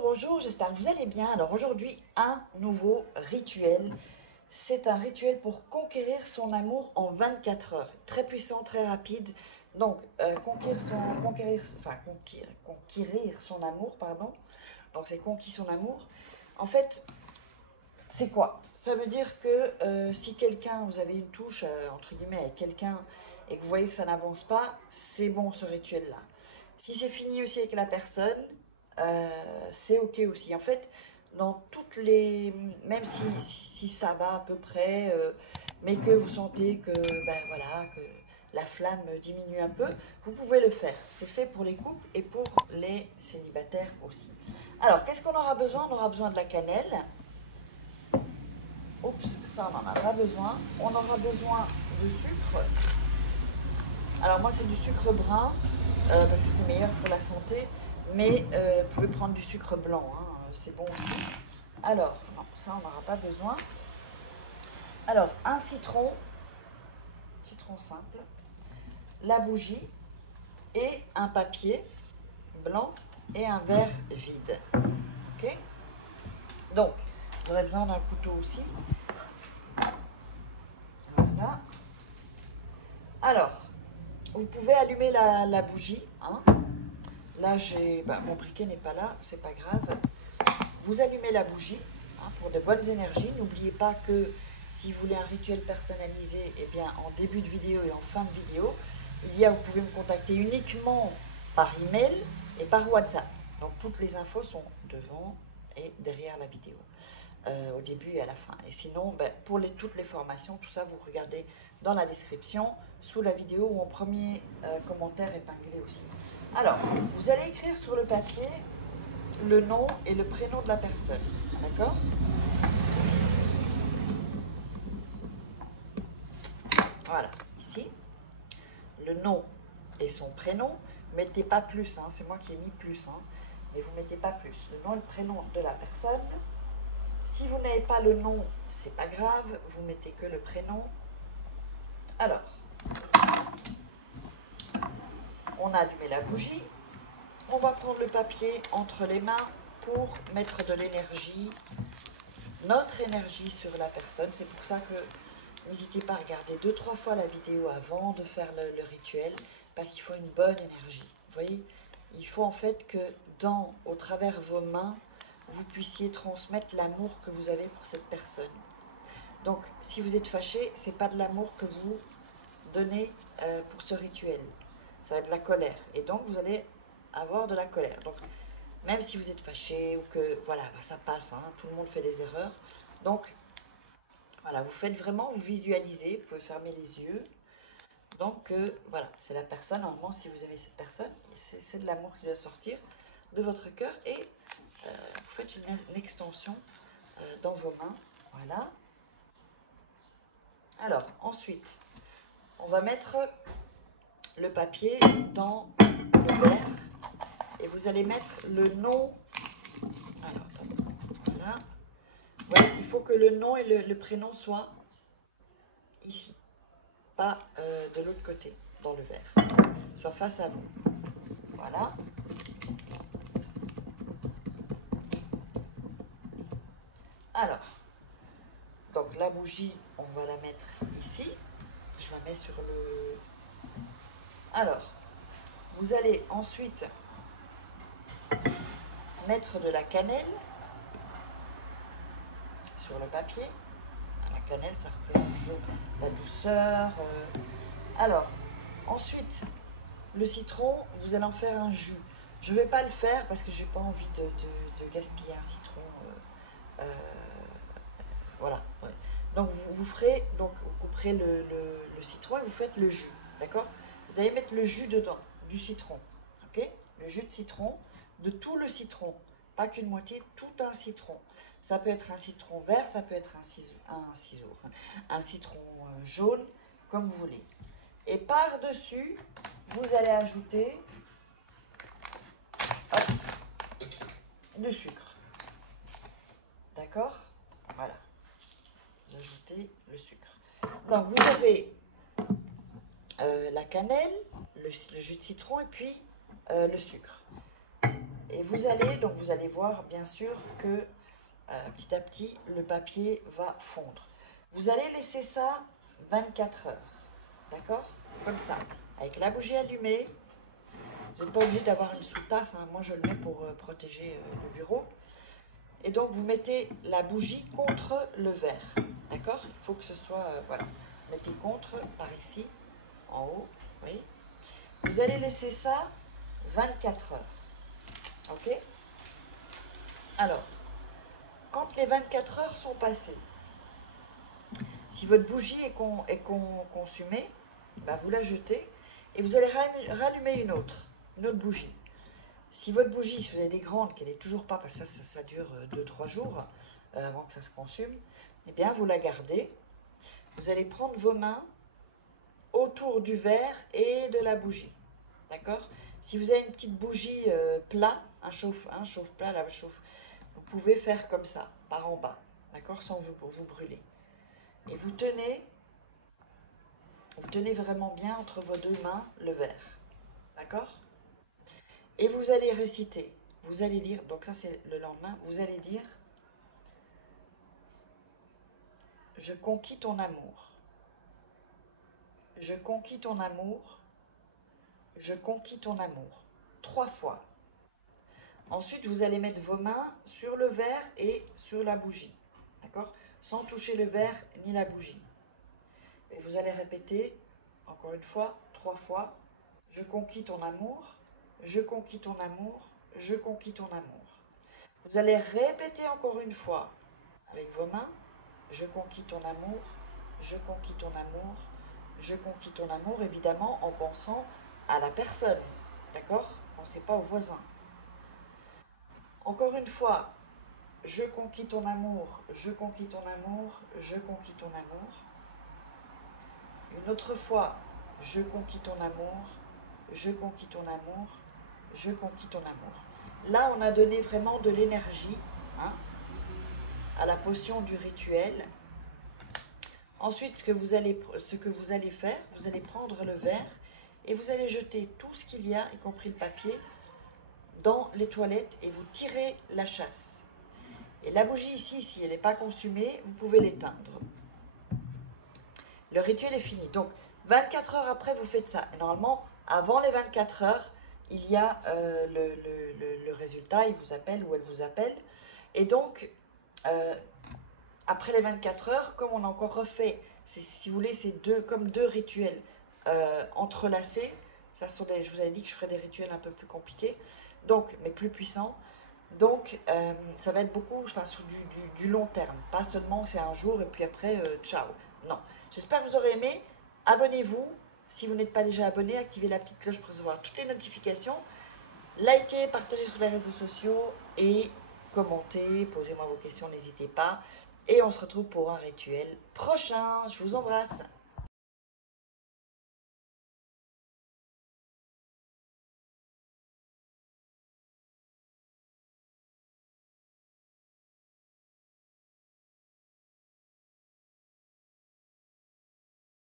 Bonjour, j'espère que vous allez bien. Alors aujourd'hui, un nouveau rituel. C'est un rituel pour conquérir son amour en 24 heures. Très puissant, très rapide. Donc, conquérir son amour, pardon. Donc c'est conquis son amour. En fait, c'est quoi? Ça veut dire que si quelqu'un, vous avez une touche, entre guillemets, avec quelqu'un, et que vous voyez que ça n'avance pas, c'est bon ce rituel-là. Si c'est fini aussi avec la personne, c'est ok aussi. En fait, dans toutes les, même si ça va à peu près, mais que vous sentez que, ben voilà, que la flamme diminue un peu, vous pouvez le faire. C'est fait pour les couples et pour les célibataires aussi. Alors, qu'est-ce qu'on aura besoin? On aura besoin de la cannelle. Oups, ça on n'en a pas besoin. On aura besoin de sucre. Alors moi c'est du sucre brun parce que c'est meilleur pour la santé, mais vous pouvez prendre du sucre blanc, hein, c'est bon aussi. Alors, non, ça on n'aura pas besoin. Alors, un citron simple, la bougie et un papier blanc et un verre vide. Ok? Donc, vous aurez besoin d'un couteau aussi. Voilà. Alors, vous pouvez allumer la bougie. Hein. Là, mon briquet n'est pas là, c'est pas grave. Vous allumez la bougie hein, pour de bonnes énergies. N'oubliez pas que si vous voulez un rituel personnalisé, eh bien, en début de vidéo et en fin de vidéo, vous pouvez me contacter uniquement par email et par WhatsApp. Donc, toutes les infos sont devant et derrière la vidéo. Au début et à la fin. Et sinon, pour toutes les formations, tout ça, vous regardez dans la description, sous la vidéo ou en premier commentaire épinglé aussi. Alors, vous allez écrire sur le papier le nom et le prénom de la personne. D'accord? Voilà, ici. Le nom et son prénom. Mettez pas plus, hein, c'est moi qui ai mis plus, hein, mais vous mettez pas plus. Le nom et le prénom de la personne. Si vous n'avez pas le nom, c'est pas grave, vous mettez que le prénom. Alors, on a allumé la bougie. On va prendre le papier entre les mains pour mettre de l'énergie, notre énergie sur la personne. C'est pour ça que n'hésitez pas à regarder 2-3 fois la vidéo avant de faire le rituel, parce qu'il faut une bonne énergie. Vous voyez, il faut en fait que au travers vos mains, vous puissiez transmettre l'amour que vous avez pour cette personne. Donc, si vous êtes fâché, c'est pas de l'amour que vous donnez pour ce rituel. Ça va être de la colère. Et donc, vous allez avoir de la colère. Donc, même si vous êtes fâché ou que, voilà, ça passe, hein, tout le monde fait des erreurs. Donc, voilà, vous faites vraiment, vous visualisez, vous pouvez fermer les yeux. Donc, voilà, c'est la personne. Normalement, si vous aimez cette personne, c'est de l'amour qui doit sortir de votre cœur. Et vous faites une extension dans vos mains. Voilà. Alors, ensuite, on va mettre le papier dans le verre. Et vous allez mettre le nom. Alors, voilà. Voilà, il faut que le nom et le prénom soient ici. Pas de l'autre côté, dans le verre. Soit face à vous. Voilà. Alors, donc la bougie, on va la mettre ici. Je la mets sur le... Alors, vous allez ensuite mettre de la cannelle sur le papier. La cannelle, ça représente toujours la douceur. Alors, ensuite, le citron, vous allez en faire un jus. Je ne vais pas le faire parce que j'ai pas envie de gaspiller un citron. Voilà. Ouais. Donc vous ferez, donc vous couperez le citron et vous faites le jus, d'accord? Vous allez mettre le jus dedans, du citron, ok? Le jus de citron, de tout le citron, pas qu'une moitié, tout un citron. Ça peut être un citron vert, ça peut être un citron jaune, comme vous voulez. Et par-dessus, vous allez ajouter du sucre. D'accord? Voilà. Vous ajoutez le sucre. Donc, vous avez la cannelle, le jus de citron et puis le sucre. Et vous allez voir bien sûr que petit à petit, le papier va fondre. Vous allez laisser ça 24 heures, d'accord? Comme ça, avec la bougie allumée. Vous n'êtes pas obligé d'avoir une sous-tasse, hein. Moi je le mets pour protéger le bureau. Et donc vous mettez la bougie contre le verre, d'accord? Il faut que ce soit, voilà. Mettez contre par ici, en haut, oui. Vous allez laisser ça 24 heures, ok? Alors, quand les 24 heures sont passées, si votre bougie est consumée, ben vous la jetez et vous allez rallumer une autre bougie. Si votre bougie, si vous avez des grandes, qu'elle n'est toujours pas, parce que ça dure 2-3 jours avant que ça se consume, eh bien vous la gardez. Vous allez prendre vos mains autour du verre et de la bougie. D'accord? Si vous avez une petite bougie plat, un chauffe-plat, la chauffe, vous pouvez faire comme ça, par en bas, d'accord? Sans vous brûler. Et vous tenez vraiment bien entre vos deux mains le verre, d'accord? Et vous allez réciter, vous allez dire, donc ça c'est le lendemain, vous allez dire « Je conquis ton amour, je conquis ton amour, je conquis ton amour » 3 fois. Ensuite, vous allez mettre vos mains sur le verre et sur la bougie, d'accord? Sans toucher le verre ni la bougie. Et vous allez répéter, encore une fois, 3 fois, « Je conquis ton amour, je conquis ton amour, je conquis ton amour ». Vous allez répéter encore une fois avec vos mains, « Je conquis ton amour, je conquis ton amour, je conquis ton amour », évidemment en pensant à la personne, d'accord? Pensez pas au voisin. Encore une fois, « Je conquis ton amour, je conquis ton amour, je conquis ton amour ». Une autre fois, « Je conquis ton amour, je conquis ton amour, je conquis ton amour ». Là, on a donné vraiment de l'énergie, hein, à la potion du rituel. Ensuite, ce que vous allez faire, vous allez prendre le verre et vous allez jeter tout ce qu'il y a, y compris le papier, dans les toilettes et vous tirez la chasse. Et la bougie ici, si elle n'est pas consumée, vous pouvez l'éteindre. Le rituel est fini. Donc, 24 heures après, vous faites ça. Et normalement, avant les 24 heures, il y a le résultat, il vous appelle ou elle vous appelle. Et donc, après les 24 heures, comme on a encore refait, si vous voulez, c'est comme deux rituels entrelacés. Ça sont je vous avais dit que je ferais des rituels un peu plus compliqués, donc, mais plus puissants. Donc, ça va être beaucoup, enfin, sur du long terme. Pas seulement c'est un jour et puis après, ciao. Non. J'espère que vous aurez aimé. Abonnez-vous. Si vous n'êtes pas déjà abonné, activez la petite cloche pour recevoir toutes les notifications. Likez, partagez sur les réseaux sociaux et commentez, posez-moi vos questions, n'hésitez pas. Et on se retrouve pour un rituel prochain. Je vous embrasse.